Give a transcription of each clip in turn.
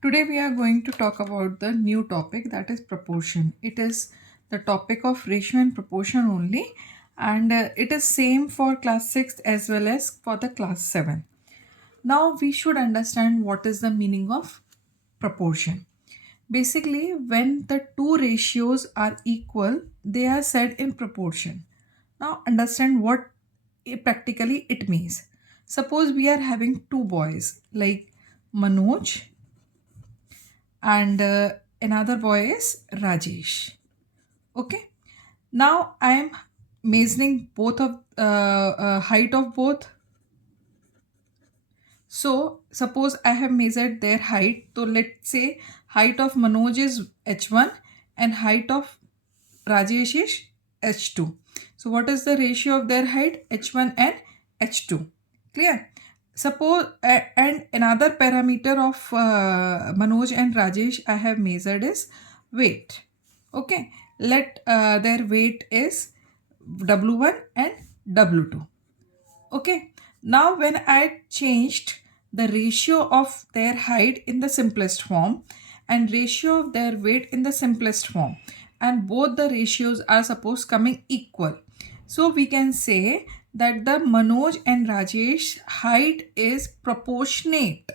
Today we are going to talk about the new topic, that is proportion. It is the topic of ratio and proportion only, and it is same for class 6 as well as for the class 7. Now we should understand what is the meaning of proportion. Basically, when the two ratios are equal, they are said in proportion. Now understand what practically it means. Suppose we are having two boys like Manoj and another boy is Rajesh. Okay. Now I am measuring both of height of both. So suppose I have measured their height. So let's say height of Manoj is h1 and height of Rajesh is h2. So what is the ratio of their height? h1 and h2. Clear? Suppose and another parameter of Manoj and Rajesh I have measured is weight. Okay, let their weight is W1 and W2. Okay, now when I changed the ratio of their height in the simplest form and ratio of their weight in the simplest form, and both the ratios are suppose coming equal, so we can say that the Manoj and Rajesh height is proportionate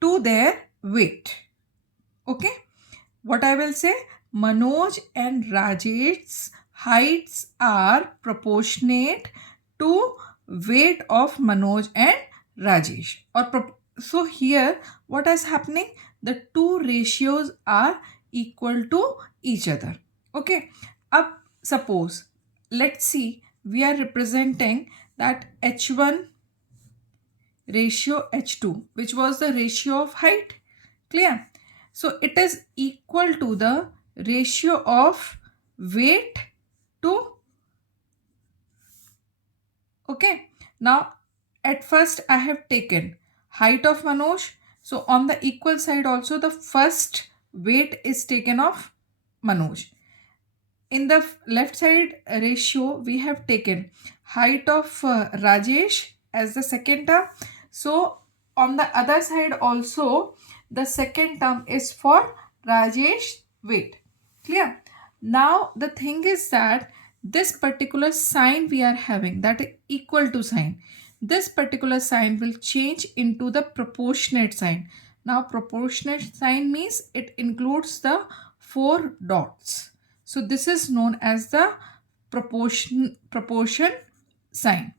to their weight. Okay, what I will say, Manoj and Rajesh's heights are proportionate to weight of Manoj and Rajesh. So here what is happening? The two ratios are equal to each other. Okay. Up suppose, let's see, we are representing that h1 ratio h2, which was the ratio of height. Clear? So it is equal to the ratio of weight to, okay. Now at first I have taken height of Manoj. So on the equal side also the first weight is taken of Manoj. In the left side ratio we have taken height of Rajesh as the second term. So on the other side also the second term is for Rajesh weight. Clear? Now the thing is that this particular sign we are having, that is equal to sign, this particular sign will change into the proportionate sign. Now proportionate sign means it includes the four dots. So this is known as the proportion sign.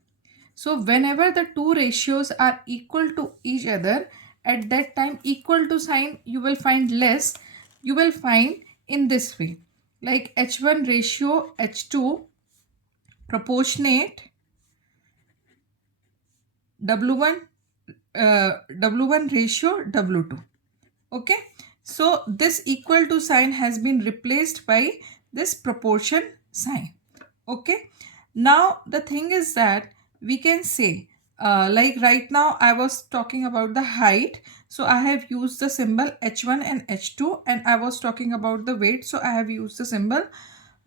So whenever the two ratios are equal to each other, at that time equal to sign you will find less. You will find in this way, like h1 ratio h2 proportionate w1 w1 ratio w2. Okay, so this equal to sign has been replaced by this proportion sign. Okay, now the thing is that we can say like right now I was talking about the height, so I have used the symbol h1 and h2, and I was talking about the weight, so I have used the symbol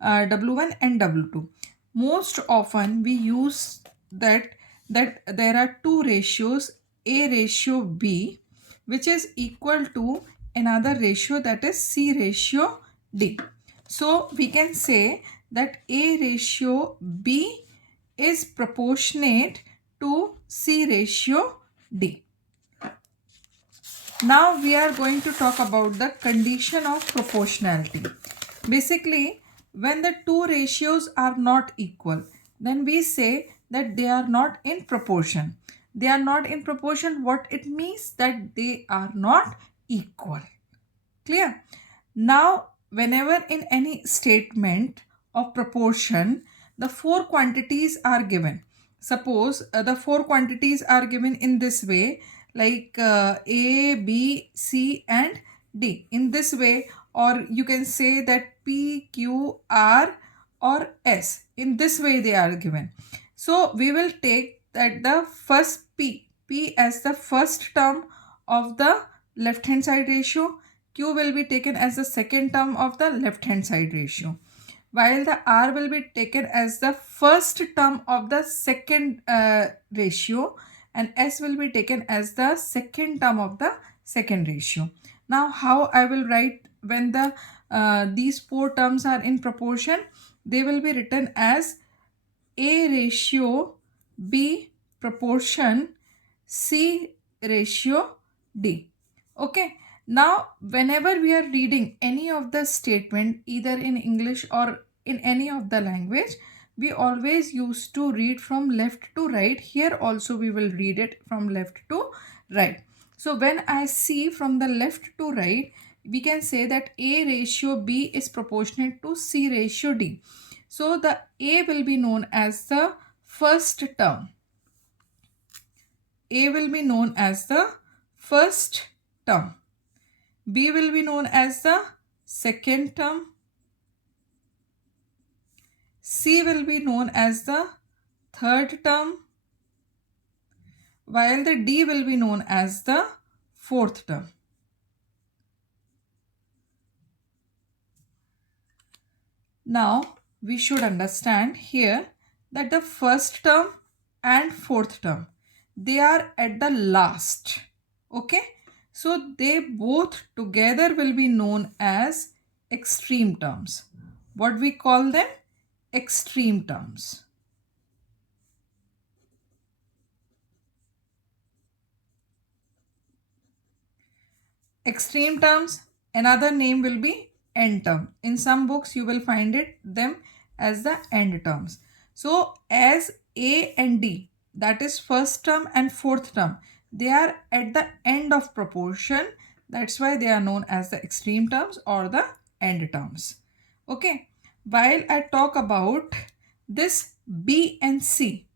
w1 and w2. Most often we use that there are two ratios, a ratio b, which is equal to another ratio, that is c ratio d. So we can say that a ratio b is proportionate to c ratio d. Now we are going to talk about the condition of proportionality. Basically, when the two ratios are not equal, then we say that they are not in proportion. They are not in proportion. What it means? That they are not equal. Clear? Now, whenever in any statement of proportion, the four quantities are given. Suppose the four quantities are given in this way, like A, B, C and D. In this way, or you can say that P, Q, R or S. In this way they are given. So we will take that the first P as the first term of the left hand side ratio. Q will be taken as the second term of the left hand side ratio, while the R will be taken as the first term of the second ratio, and S will be taken as the second term of the second ratio. Now how I will write when these four terms are in proportion? They will be written as A ratio B proportion C ratio D. Okay. Now whenever we are reading any of the statement either in English or in any of the language, we always used to read from left to right. Here also we will read it from left to right. So when I see from the left to right, we can say that A ratio B is proportionate to C ratio D. So the A will be known as the first term. A will be known as the first term. B will be known as the second term. C will be known as the third term, while the D will be known as the fourth term. Now we should understand here that the first term and fourth term, they are at the last. Okay, so they both together will be known as extreme terms. What we call them? Extreme terms. Extreme terms, another name will be end term. In some books you will find them as the end terms. So as A and D, that is first term and fourth term, they are at the end of proportion. That's why they are known as the extreme terms or the end terms. Okay. While I talk about this B and C,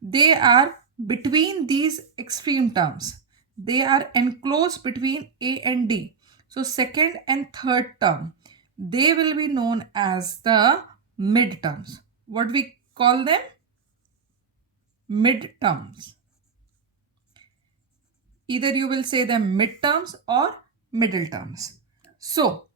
they are between these extreme terms. They are enclosed between A and D. So second and third term, they will be known as the mid terms. What we call them? Mid terms. Either you will say them mid terms or middle terms. So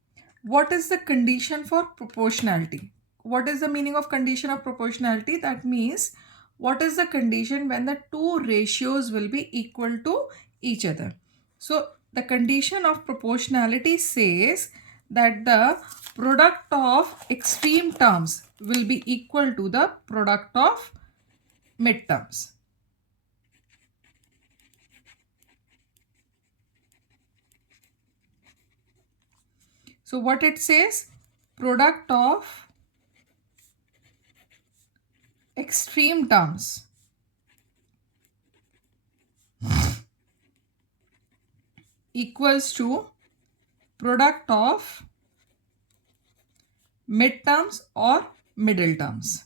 what is the condition for proportionality? What is the meaning of condition of proportionality? That means what is the condition when the two ratios will be equal to each other? So the condition of proportionality says that the product of extreme terms will be equal to the product of mid terms. So what it says? Product of extreme terms equals to product of midterms or middle terms.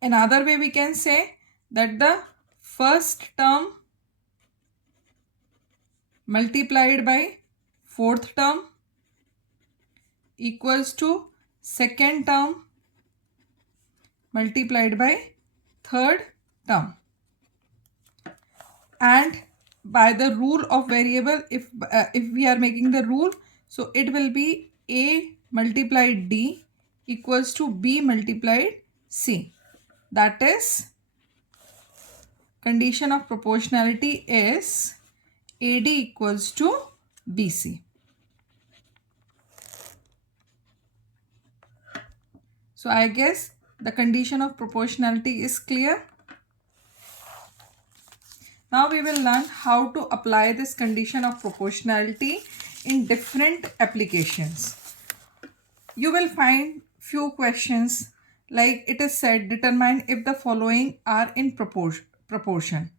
Another way we can say that the first term multiplied by fourth term equals to second term multiplied by third term. And by the rule of variable, if we are making the rule, so it will be A multiplied D equals to B multiplied C. That is, condition of proportionality is AD equals to BC. So I guess the condition of proportionality is clear. Now we will learn how to apply this condition of proportionality in different applications. You will find few questions like it is said, determine if the following are in proportion.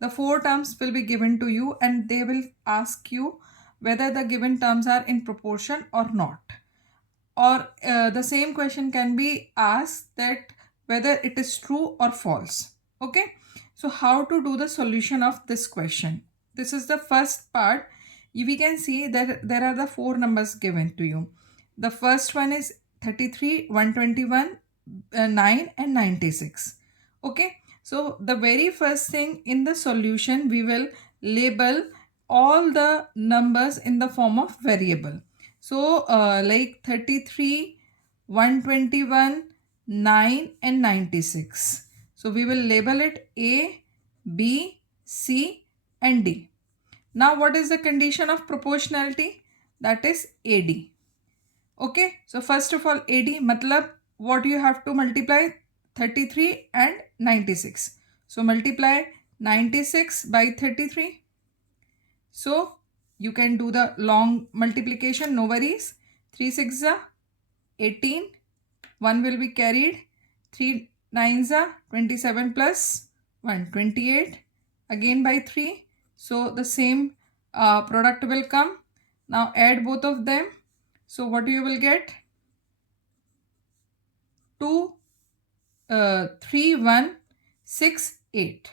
The four terms will be given to you and they will ask you whether the given terms are in proportion or not. Or the same question can be asked that whether it is true or false. Okay. So how to do the solution of this question? This is the first part. We can see that there are the four numbers given to you. The first one is 33, 121, 9 and 96. Okay. So the very first thing in the solution, we will label all the numbers in the form of variable. So like 33, 121, 9 and 96. So we will label it A, B, C and D. Now what is the condition of proportionality? That is AD. Okay, so first of all AD matlab what you have to multiply? 33 and 96. So multiply 96 by 33. So you can do the long multiplication, no worries. 3 6 are 18, 1 will be carried, 3 9s are 27 plus 1 28, again by 3. So the same product will come. Now add both of them. So what you will get? 2 3 1 6 8.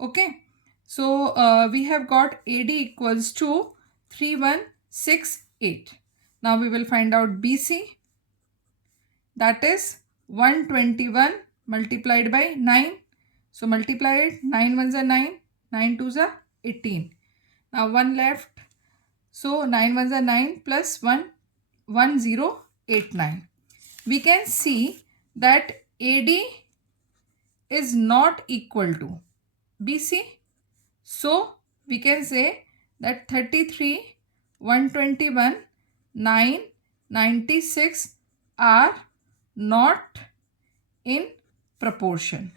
Okay, so we have got AD equals to 3 1 6 8. Now we will find out BC. That is 121 multiplied by 9. So multiply it. 9 ones are 9, 9 twos are 18. Now 1 left. So 9 ones are 9 plus 1, 1089. We can see that AD is not equal to BC. So we can say that 33, 121, 9, 96 are not in proportion.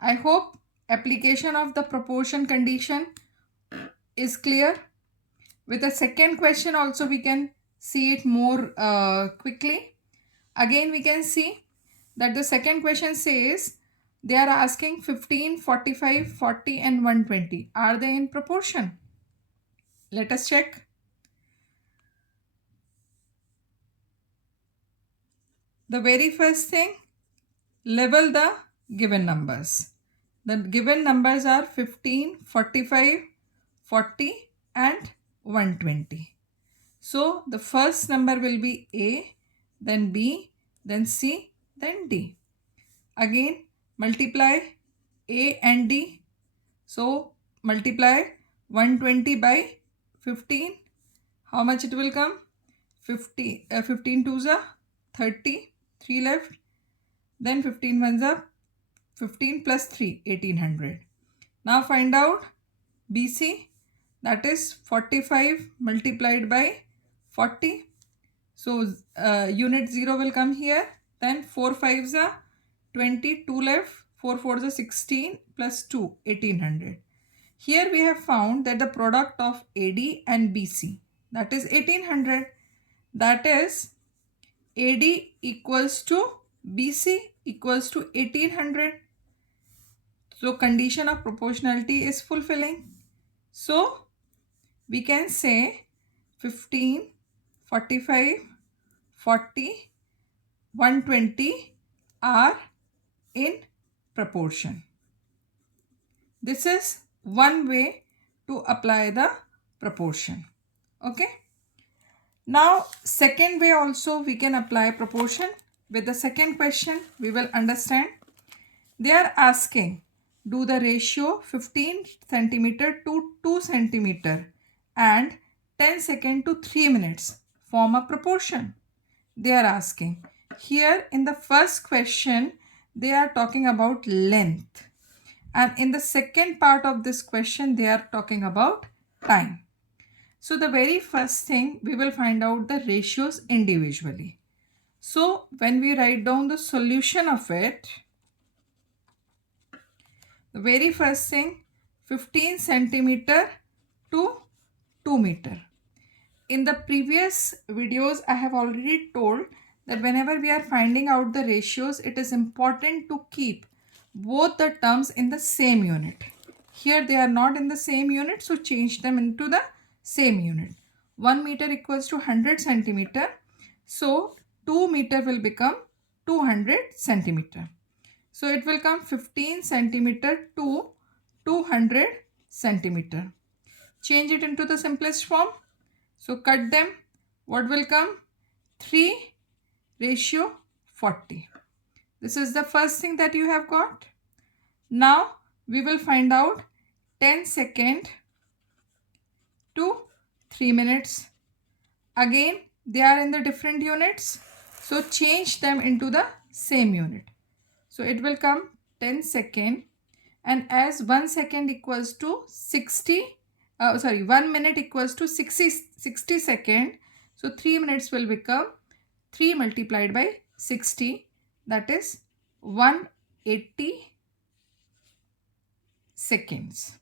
I hope application of the proportion condition is clear. With the second question also we can see it more quickly. Again we can see that the second question says they are asking 15, 45, 40 and 120. Are they in proportion? Let us check. The very first thing, label the given numbers. The given numbers are 15, 45, 40 and 120. So the first number will be A, then B, then C, then D. Again multiply A and D. So multiply 120 by 15. How much it will come? 15 twos are 30, 3 left. Then 15 ones are 15 plus 3, 1800. Now find out BC, that is 45 multiplied by 40. So unit 0 will come here. Then 4 5s are 20, 2 left, 4 4s are 16 plus 2, 1800. Here we have found that the product of AD and BC, that is 1800. That is AD equals to BC equals to 1800. So condition of proportionality is fulfilling. So we can say 15, 45, 40, 120 are in proportion. This is one way to apply the proportion. Okay. Now second way also we can apply proportion. With the second question we will understand. They are asking, do the ratio 15 centimeter to 2 centimeter and 10 second to 3 minutes form a proportion? They are asking. Here in the first question they are talking about length, and in the second part of this question they are talking about time. So the very first thing we will find out the ratios individually. So when we write down the solution of it, the very first thing, 15 centimeter to 2 meter. In the previous videos, I have already told that whenever we are finding out the ratios, it is important to keep both the terms in the same unit. Here they are not in the same unit, so change them into the same unit. 1 meter equals to 100 centimeter. So 2 meter will become 200 centimeter. So it will come 15 centimeter to 200 centimeter. Change it into the simplest form. So cut them. What will come? 3 ratio 40. This is the first thing that you have got. Now we will find out 10 second to 3 minutes. Again, they are in the different units. So change them into the same unit. So it will come 10 second, and as 1 second equals to 60, 1 minute equals to 60 second. So 3 minutes will become 3 multiplied by 60, that is 180 seconds.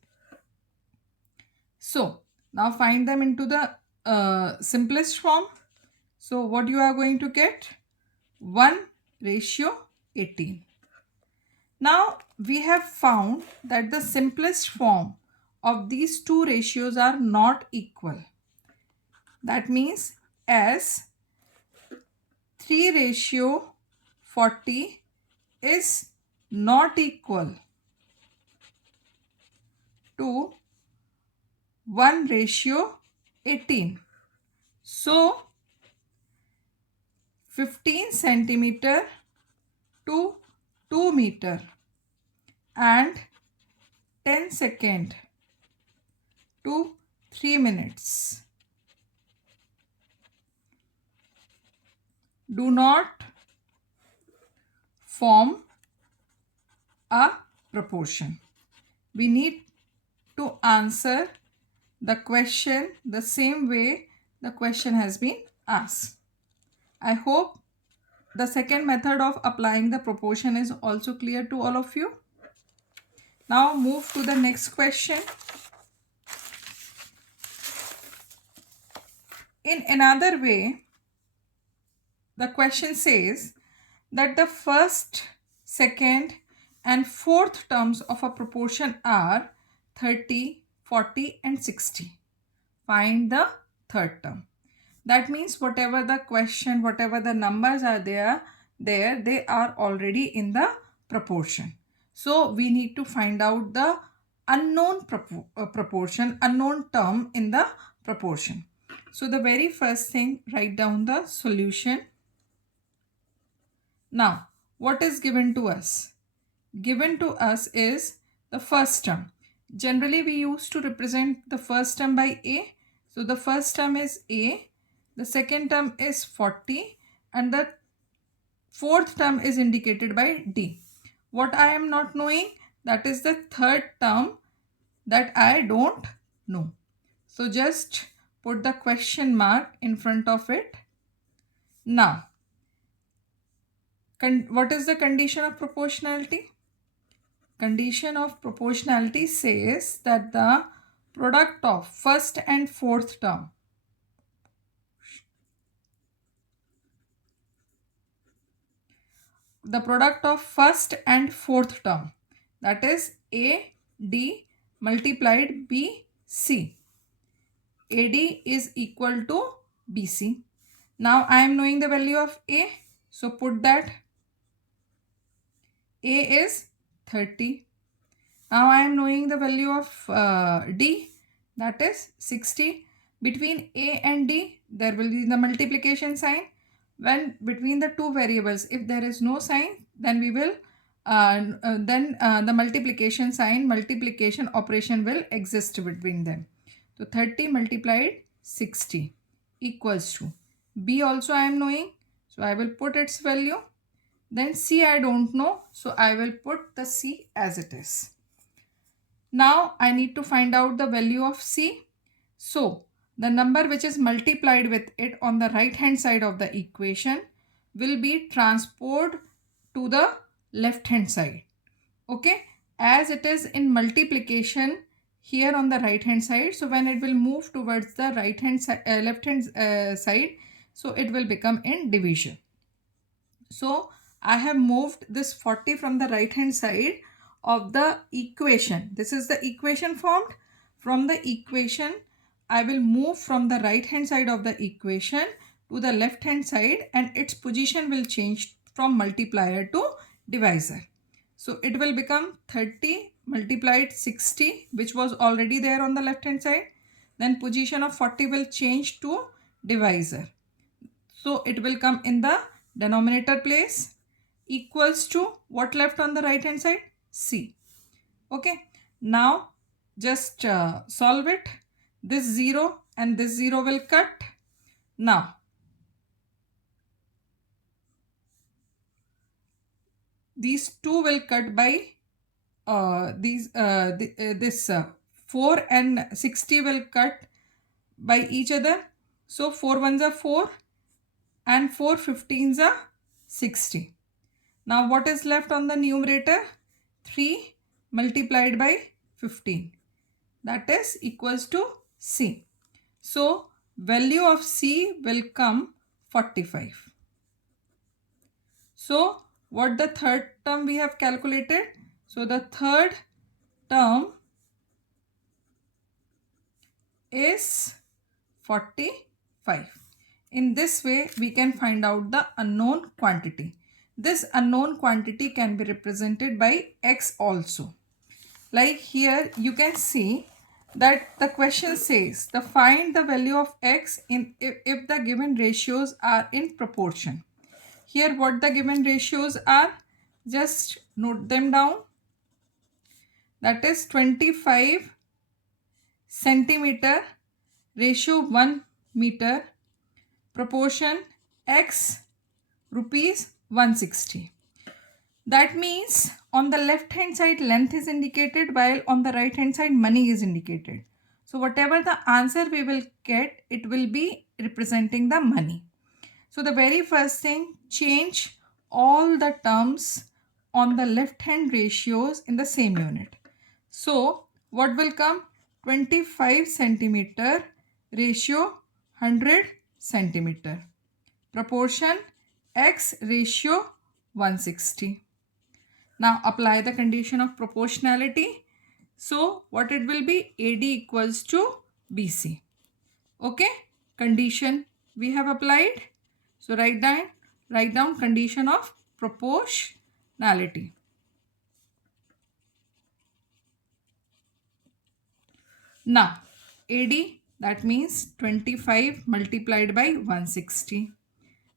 So now find them into the simplest form. So what you are going to get? 1:18. Now we have found that the simplest form of these two ratios are not equal. That means as 3:40 is not equal to 1:18. So 15 centimeter to 2 meter and 10 second to 3 minutes do not form a proportion. We need to answer the question the same way the question has been asked. I hope the second method of applying the proportion is also clear to all of you. Now move to the next question. In another way, the question says that the first, second and fourth terms of a proportion are 30, 40 and 60. Find the third term. That means whatever the question, whatever the numbers are there, they are already in the proportion. So we need to find out the unknown proportion, unknown term in the proportion. So the very first thing, write down the solution. Now, what is given to us? Given to us is the first term. Generally, we used to represent the first term by A. So the first term is A, the second term is 40 and the fourth term is indicated by D. What I am not knowing, that is the third term that I don't know. So just put the question mark in front of it. Now, what is the condition of proportionality? Condition of proportionality says that the product of first and fourth term that is AD multiplied BC. AD is equal to BC. Now I am knowing the value of A. So put that. A is 30. Now I am knowing the value of D, that is 60. Between A and D, there will be the multiplication sign. When between the two variables, if there is no sign, then we will the multiplication operation will exist between them. So 30 multiplied 60 equals to B. Also I am knowing, so I will put its value. Then C I don't know, so I will put the C as it is. Now I need to find out the value of C. So the number which is multiplied with it on the right hand side of the equation will be transposed to the left hand side. Okay, as it is in multiplication here on the right hand side, so when it will move towards the right hand side, left hand side, so it will become in division. So I have moved this 40 from the right hand side of the equation. This is the equation formed. From the equation, I will move from the right hand side of the equation to the left hand side, and its position will change from multiplier to divisor. So it will become 30 multiplied 60, which was already there on the left hand side. Then position of 40 will change to divisor. So it will come in the denominator place, equals to what left on the right hand side? C. Okay. Now just solve it. This 0 and this 0 will cut. Now, these two will cut by this 4 and 60 will cut by each other. So 4 ones are 4 and 4 15s are 60. Now what is left on the numerator? 3 multiplied by 15. That is equals to C. So value of C will come 45. So what the third term we have calculated? So the third term is 45. In this way, we can find out the unknown quantity. This unknown quantity can be represented by x also. Like here, you can see that the question says the find the value of x in if the given ratios are in proportion. Here, what the given ratios are, just note them down. That is 25 centimeter ratio 1 meter, proportion x rupees 160. That means on the left hand side length is indicated while on the right hand side money is indicated. So whatever the answer we will get, it will be representing the money. So the very first thing, change all the terms on the left hand ratios in the same unit. So what will come? 25 centimeter ratio 100 centimeter. Proportion x ratio 160. Now apply the condition of proportionality. So what it will be? AD equals to BC. Okay, condition we have applied. So write down condition of proportionality. Now AD, that means 25 multiplied by 160.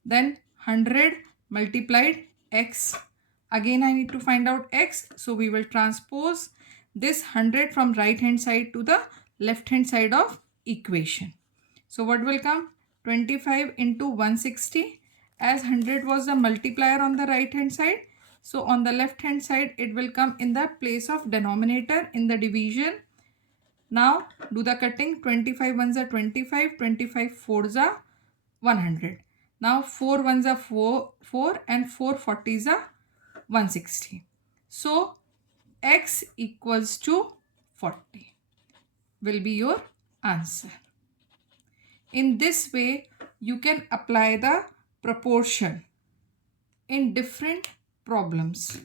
Then 100 multiplied x. Again I need to find out x. So we will transpose this 100 from right hand side to the left hand side of equation. So what will come? 25 into 160, as 100 was the multiplier on the right hand side. So on the left hand side it will come in the place of denominator in the division. Now do the cutting. 25 ones are 25, 25 fours are 100. Now 4 ones are 4 and 4 40s are 160. So x equals to 40 will be your answer. In this way, you can apply the proportion in different problems.